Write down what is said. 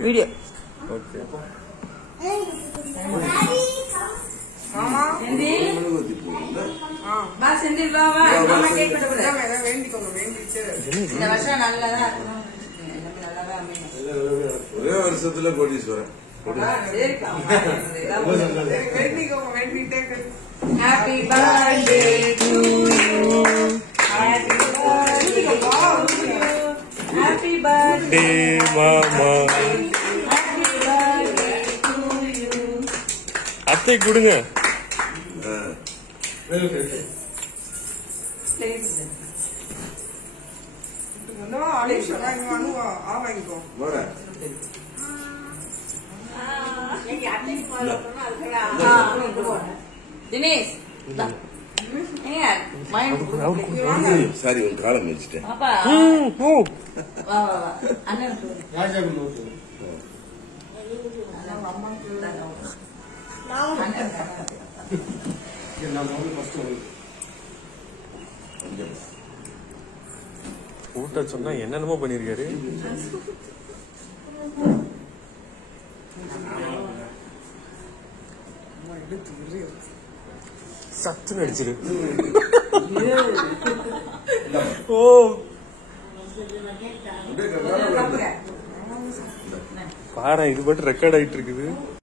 video okay மாமா வா செந்தில் வா வா மாமா கேக் கட்ட போறேன் வேண்டிக்கோங்க வேண்டிட்டு இந்த வருஷம் நல்லதா இருக்கணும் எல்லாமே நல்லாவே அமையணும் ஒரே வருஷத்துல கோடீஸ்வரன் வேண்டிக்கோங்க வேண்டிட்டே happy birthday to you happy birthday மாமா ஹாப்பி பர்த்டே டு யூ அத்தை கொடுங்க அலிஷா வாங்க அனுவா வாங்கிக்கோ வரேன் தினேஷ் சாரி உன் காலம் வச்சுட்டேன் பாப்பா வா வா வா அண்ணன் கூட்ட சொன்னா என்னென்னமோ பண்ணிருக்காரு சத்து நடிச்சிரு ஓ பாரு இது மட்டும் ரெக்கார்ட் ஆயிட்டு இருக்குது